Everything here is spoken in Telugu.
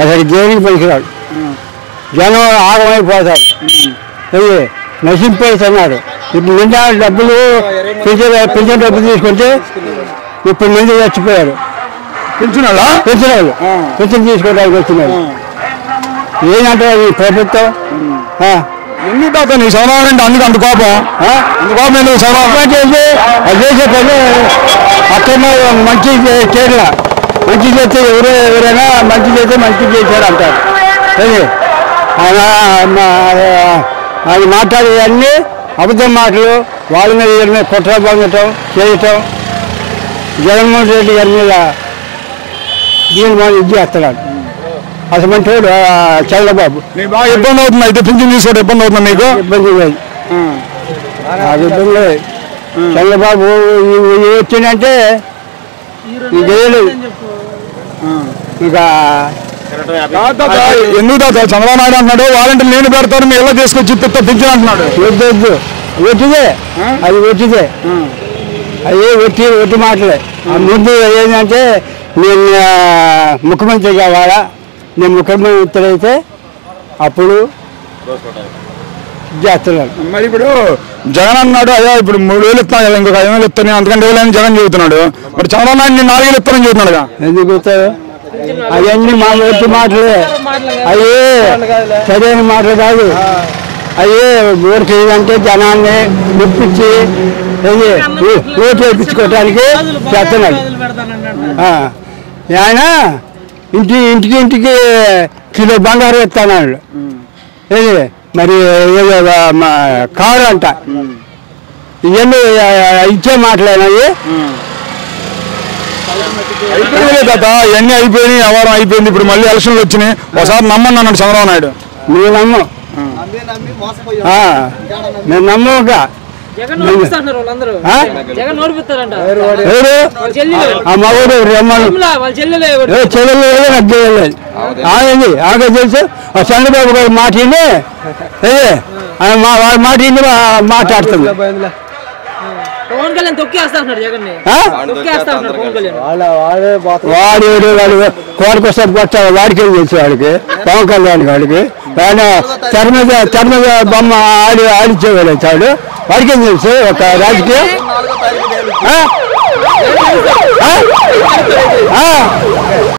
అసలు దేనికి పనికిరాడు. జనం ఆగమైపోతారు. నశింపేస్తున్నారు. ఇప్పుడు నిండా డబ్బులు పెన్షన్ డబ్బులు తీసుకుంటే 30 మంది చచ్చిపోయారు. పెన్షన్ వాళ్ళు పెన్షన్ తీసుకోవడానికి వచ్చినారు. ఏంటంటే ఈ ప్రభుత్వం ఎందుకు తాత నీ సమాధానం అంటే అందుకు అంత కోపం ఎందుకు సమాధానం చేసి అది చేసే పని అక్కడ మంచి చేయట్లా. మంచి చేస్తే ఎవరైనా మంచి చేస్తే మంచి చేశారు అంటారు. ఆయన మాట్లాడేవన్నీ అబద్ధం మాటలు. వాళ్ళ మీద వీళ్ళ మీద కుట్ర పొందటం చేయటం. జగన్మోహన్ రెడ్డి గారి మీద దీని మనం ఇది చేస్తున్నాడు. అసలు మంచివాడు చంద్రబాబు. బాగా ఇబ్బంది అవుతుంది అయితే పింఛన్ తీసుకోవడం ఇబ్బంది అవుతుంది మీకు? ఇబ్బంది లేదు, అది ఇబ్బంది లేదు. చంద్రబాబు వచ్చిందంటే చేయలేదు. ఇక ఎందుకు తాత చంద్రబాబు నాయుడు అంటున్నాడు వాలంటీర్ నేను పెడతాను మీ ఎలా తీసుకొచ్చి పింఛన్ అంటున్నాడు. వద్దు వచ్చిదే, అది వచ్చిదే, అది ఒట్టి మాటలే. ముందు ఏంటంటే నేను ముఖ్యమంత్రి కావాలా, నేను ముఖ్యమంత్రి అయితే అప్పుడు చేస్తున్నాను. మరి ఇప్పుడు జగన్ అన్నాడు అయ్యా ఇప్పుడు 3,000 ఇస్తాను కదా, ఇంకొక 5,000 ఇస్తాను, అందుకంటే ఇవ్వలేని జగన్ చెబుతున్నాడు. మరి చంద్రబాబు నాయుడు నేను 4,000 ఇస్తానని చెబుతున్నాడుగా. ఎందుకు ఇస్తారు? అవన్నీ మా ఒట్టి మాటలే, అయ్యే సరైన మాటలు కాదు. అయ్యే ఊరికి అంటే జనాన్ని మెప్పించి ఓటు వేయించుకోవటానికి చేస్తున్నాడు. ఆయన ఇంటికి కిలో బంగారం ఇస్తాడు. ఏది మరి కారు అంట. ఇవన్నీ ఇచ్చే మాటలేనాయి. అయిపోయింది కదా, ఇవన్నీ అయిపోయినాయి, వ్యవహారం అయిపోయింది. ఇప్పుడు మళ్ళీ ఎలక్షన్లు వచ్చినాయి. ఒకసారి నమ్మని అన్నాడు చంద్రబాబు నాయుడు. నువ్వు నమ్ము, నేను నమ్మక మగడు చెల్లెలు నాకు చేయలేదు. ఆగండి ఆగ తెలుసు. చంద్రబాబు గారు మాట వాళ్ళ మాట మాట్లాడుతుంది. వాడు కోరికొస్తే కొట్టాడు. వాడికి తెలుసు, వాడికి పవన్ కళ్యాణ్ వాడికి ఆయన తెర మీద బొమ్మ ఆడిచ్చేవాడు వచ్చాడు. వాడికేం తెలుసు ఒక రాజకీయం.